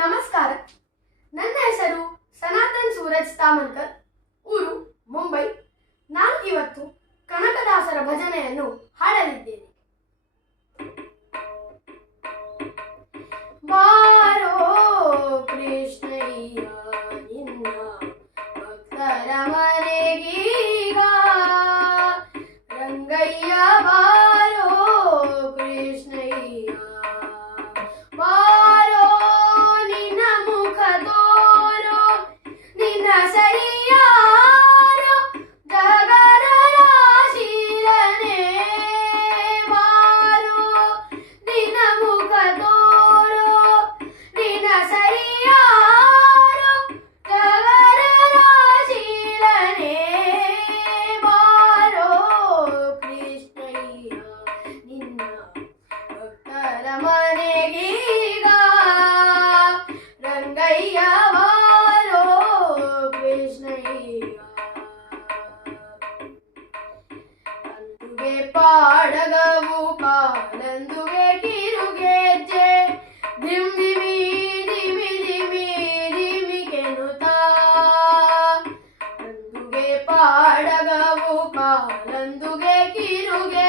ನಮಸ್ಕಾರ. ನನ್ನ ಹೆಸರು ಸನಾತನ್ ಸೂರಜ್ ತಾಮನ್ಕರ್ ಊರು ಮುಂಬೈ. ನಾನು ಇವತ್ತು ಕನಕದಾಸರ ಭಜನೆಯನ್ನು ಹಾಡಲಿದ್ದೇನೆ. ಕಿರುಗೆ ಪಾಡಗವು ಪಾಡಂದುವೆ ಕಿರುಗೆಜ್ಜೆ ದಿಂಬಿ ದಿಮಿ ದಿಮಿ ದಿಮಿ ಕೆನುತಾ ಅಂದುಗೆ ಪಾಡಗವು ಪಾಲಂದುಗೆ ಕಿರುಗೆ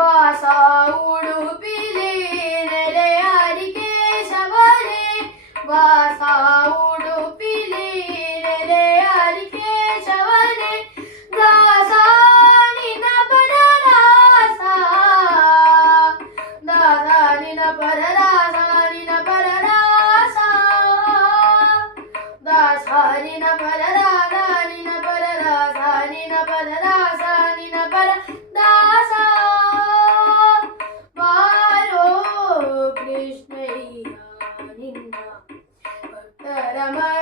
ಹೊಸ ಉಡುಪಿ Yeah, my